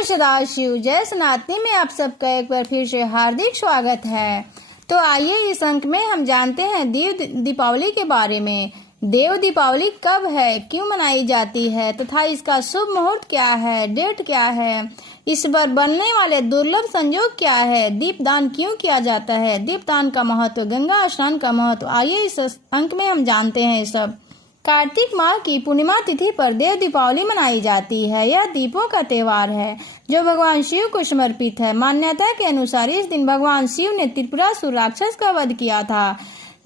ओम सदाशिव जय सनातनी में आप सबका एक बार फिर से हार्दिक स्वागत है। तो आइए इस अंक में हम जानते हैं देव दीपावली के बारे में। देव दीपावली कब है, क्यों मनाई जाती है तथा इसका शुभ मुहूर्त क्या है, डेट क्या है, इस बार बनने वाले दुर्लभ संयोग क्या है, दीपदान क्यों किया जाता है, दीपदान का महत्व, गंगा स्नान का महत्व, आइए इस अंक में हम जानते हैं सब। कार्तिक माह की पूर्णिमा तिथि पर देव दीपावली मनाई जाती है। यह दीपों का त्योहार है जो भगवान शिव को समर्पित है। मान्यता के अनुसार इस दिन भगवान शिव ने त्रिपुरासुर राक्षस का वध किया था।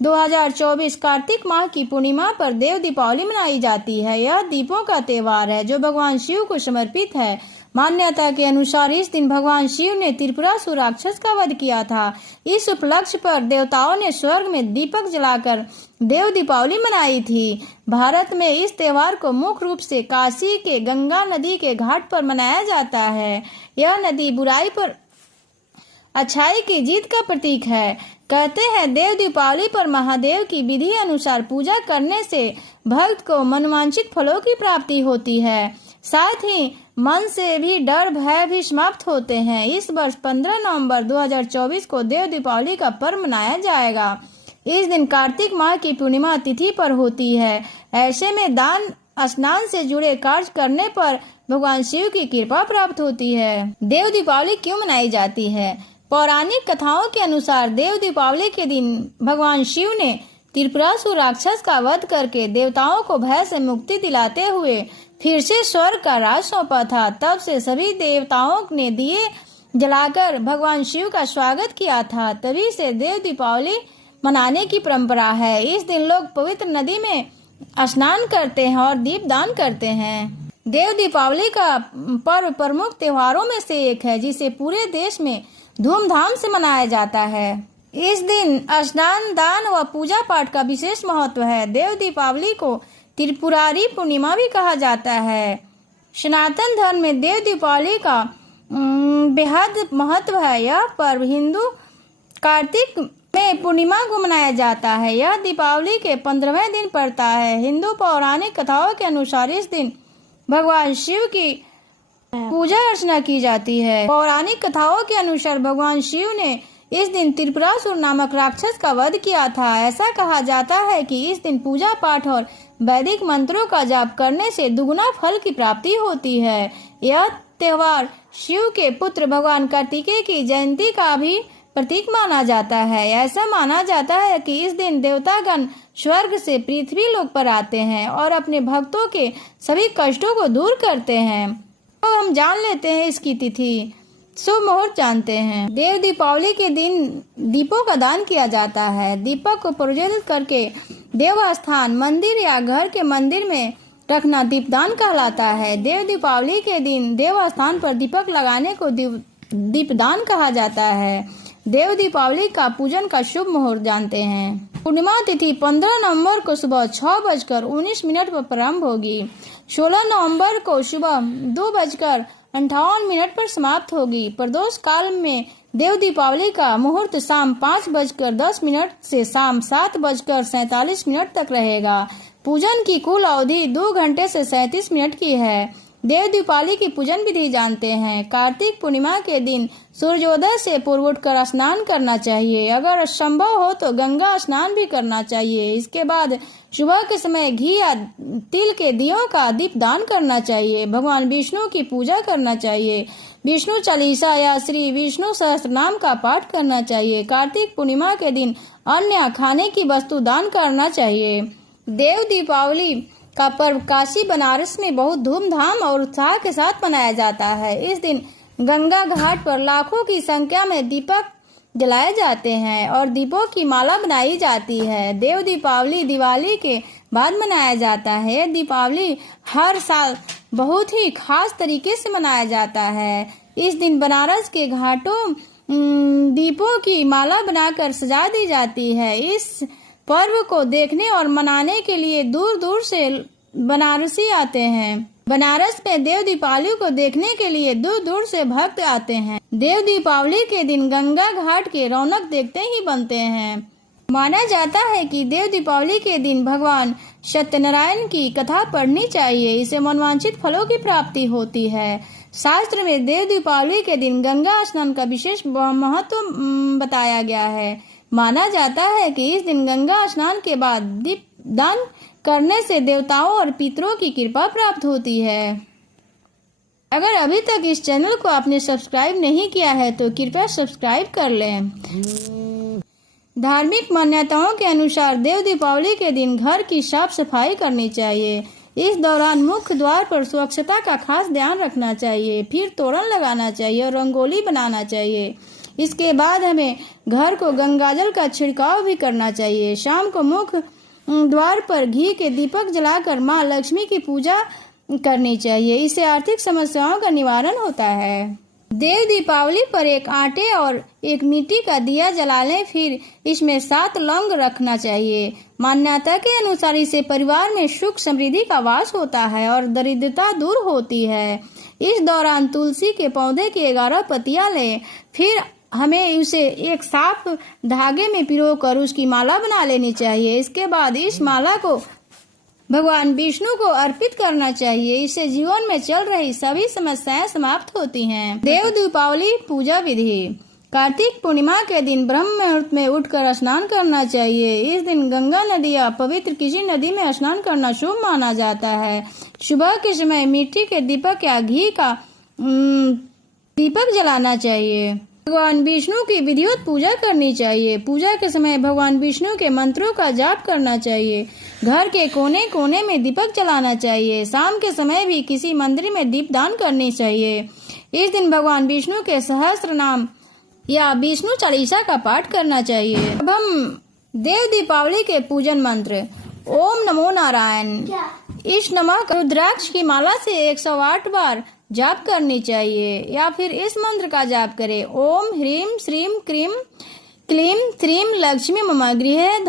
2024 कार्तिक माह की पूर्णिमा पर देव दीपावली मनाई जाती है। यह दीपों का त्योहार है जो भगवान शिव को समर्पित है। मान्यता के अनुसार इस दिन भगवान शिव ने त्रिपुरासुर राक्षस का वध किया था। इस उपलक्ष्य पर देवताओं ने स्वर्ग में दीपक जलाकर देव दीपावली मनाई थी। भारत में इस त्योहार को मुख्य रूप से काशी के गंगा नदी के घाट पर मनाया जाता है। यह नदी बुराई पर अच्छाई की जीत का प्रतीक है। कहते हैं देव दीपावली पर महादेव की विधि अनुसार पूजा करने से भक्त को मनवांछित फलों की प्राप्ति होती है। साथ ही मन से भी डर भय भी समाप्त होते हैं। इस वर्ष 15 नवंबर 2024 को देव दीपावली का पर्व मनाया जाएगा। इस दिन कार्तिक माह की पूर्णिमा तिथि पर होती है। ऐसे में दान स्नान से जुड़े कार्य करने पर भगवान शिव की कृपा प्राप्त होती है। देव दीपावली क्यों मनाई जाती है? पौराणिक कथाओं के अनुसार देव दीपावली के दिन भगवान शिव ने त्रिपुरासुर राक्षस का वध करके देवताओं को भय से मुक्ति दिलाते हुए फिर से स्वर्ग का राज सौंपा था। तब से सभी देवताओं ने दिए जलाकर भगवान शिव का स्वागत किया था। तभी से देव दीपावली मनाने की परंपरा है। इस दिन लोग पवित्र नदी में स्नान करते हैं और दीपदान करते हैं। देव दीपावली का पर्व प्रमुख त्योहारों में से एक है जिसे पूरे देश में धूमधाम से मनाया जाता है। इस दिन स्नान, दान व पूजा पाठ का विशेष महत्व है। देव दीपावली को त्रिपुरारी पूर्णिमा भी कहा जाता है। सनातन धर्म में देव दीपावली का बेहद महत्व है। यह पर्व हिंदू कार्तिक में पूर्णिमा को मनाया जाता है। यह दीपावली के 15वें दिन पड़ता है। हिंदू पौराणिक कथाओं के अनुसार इस दिन भगवान शिव की पूजा अर्चना की जाती है। पौराणिक कथाओं के अनुसार भगवान शिव ने इस दिन त्रिपुरासुर नामक राक्षस का वध किया था। ऐसा कहा जाता है कि इस दिन पूजा पाठ और वैदिक मंत्रों का जाप करने से दुगुना फल की प्राप्ति होती है। यह त्योहार शिव के पुत्र भगवान कार्तिकेय की जयंती का भी प्रतीक माना जाता है। ऐसा माना जाता है कि इस दिन देवतागण स्वर्ग से पृथ्वी लोक पर आते हैं और अपने भक्तों के सभी कष्टों को दूर करते हैं। तो हम जान लेते हैं इसकी तिथि, शुभ मुहूर्त जानते हैं। देव दीपावली के दिन दीपों का दान किया जाता है। दीपक को प्रज्वलित करके देव स्थान, मंदिर या घर के मंदिर में रखना दीपदान कहलाता है। देव दीपावली के दिन देव स्थान पर दीपक लगाने को दीपदान कहा जाता है। देव दीपावली का पूजन का शुभ मुहूर्त जानते हैं। पूर्णिमा तिथि 15 नवंबर को सुबह 6:19 पर प्रारंभ होगी। 16 नवंबर को सुबह 2:58 पर समाप्त होगी। प्रदोष काल में देव दीपावली का मुहूर्त शाम 5:10 से शाम 7:47 तक रहेगा। पूजन की कुल अवधि 2 घंटे से 37 मिनट की है। देव दीपावली की पूजन विधि जानते हैं। कार्तिक पूर्णिमा के दिन सूर्योदय से पूर्व उठकर स्नान करना चाहिए। अगर संभव हो तो गंगा स्नान भी करना चाहिए। इसके बाद सुबह के समय घी या तिल के दियों का दीपदान करना चाहिए। भगवान विष्णु की पूजा करना चाहिए। विष्णु चालीसा या श्री विष्णु सहस्त्रनाम का पाठ करना चाहिए। कार्तिक पूर्णिमा के दिन अन्य खाने की वस्तु दान करना चाहिए। देव दीपावली का पर्व काशी बनारस में बहुत धूमधाम और उत्साह के साथ मनाया जाता है। इस दिन गंगा घाट पर लाखों की संख्या में दीपक जलाए जाते हैं और दीपों की माला बनाई जाती है। देव दीपावली दिवाली के बाद मनाया जाता है। दीपावली हर साल बहुत ही खास तरीके से मनाया जाता है। इस दिन बनारस के घाटों दीपों की माला बनाकर सजा दी जाती है। इस पर्व को देखने और मनाने के लिए दूर दूर से बनारसी आते हैं। बनारस में देव दीपावली को देखने के लिए दूर दूर से भक्त आते हैं। देव दीपावली के दिन गंगा घाट के रौनक देखते ही बनते हैं। माना जाता है कि देव दीपावली के दिन भगवान सत्यनारायण की कथा पढ़नी चाहिए। इससे मनवांछित फलों की प्राप्ति होती है। शास्त्र में देव दीपावली के दिन गंगा स्नान का विशेष महत्व बताया गया है। माना जाता है कि इस दिन गंगा स्नान के बाद दीप दान करने से देवताओं और पितरों की कृपा प्राप्त होती है। अगर अभी तक इस चैनल को आपने सब्सक्राइब नहीं किया है तो कृपया सब्सक्राइब कर लें। धार्मिक मान्यताओं के अनुसार देव दीपावली के दिन घर की साफ सफाई करनी चाहिए। इस दौरान मुख्य द्वार पर स्वच्छता का खास ध्यान रखना चाहिए। फिर तोरण लगाना चाहिए और रंगोली बनाना चाहिए। इसके बाद हमें घर को गंगाजल का छिड़काव भी करना चाहिए। शाम को मुख्य द्वार पर घी के दीपक जलाकर माँ लक्ष्मी की पूजा करनी चाहिए। इससे आर्थिक समस्याओं का निवारण होता है। देव दीपावली पर एक आटे और एक मिट्टी का दिया जला लें, फिर इसमें 7 लौंग रखना चाहिए। मान्यता के अनुसार इससे परिवार में सुख समृद्धि का वास होता है और दरिद्रता दूर होती है। इस दौरान तुलसी के पौधे की 11 पत्तियां लें, फिर हमें उसे एक साफ धागे में पिरोकर उसकी माला बना लेनी चाहिए। इसके बाद इस माला को भगवान विष्णु को अर्पित करना चाहिए। इससे जीवन में चल रही सभी समस्याएं समाप्त होती हैं। देव दीपावली पूजा विधि। कार्तिक पूर्णिमा के दिन ब्रह्म मुहूर्त में उठकर स्नान करना चाहिए। इस दिन गंगा नदी या पवित्र किसी नदी में स्नान करना शुभ माना जाता है। सुबह के समय मिट्टी के दीपक या घी का दीपक जलाना चाहिए। भगवान विष्णु की विधिवत पूजा करनी चाहिए। पूजा के समय भगवान विष्णु के मंत्रों का जाप करना चाहिए। घर के कोने कोने में दीपक जलाना चाहिए। शाम के समय भी किसी मंदिर में दीपदान करनी चाहिए। इस दिन भगवान विष्णु के सहस्त्र नाम या विष्णु चालीसा का पाठ करना चाहिए। अब हम देव दीपावली के पूजन मंत्र। ओम नमो नारायण। इस नमक रुद्राक्ष की माला से 108 बार जाप करनी चाहिए या फिर इस मंत्र का जाप करें। ओम ह्रीम श्रीम क्रीम क्लीम श्रीम लक्ष्मी मम गृहे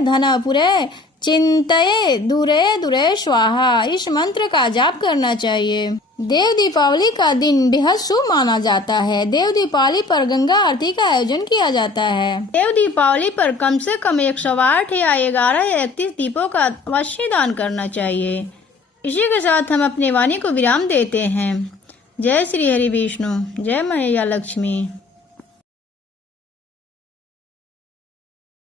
धनपुरे चिंतये दूरे दूरे स्वाहा। इस मंत्र का जाप करना चाहिए। देव दीपावली का दिन बेहद शुभ माना जाता है। देव दीपावली पर गंगा आरती का आयोजन किया जाता है। देव दीपावली पर कम से कम 108 या 11 या 31 दीपों का अवश्य दान करना चाहिए। इसी के साथ हम अपनी वाणी को विराम देते हैं। जय श्री हरि विष्णु, जय मैया लक्ष्मी।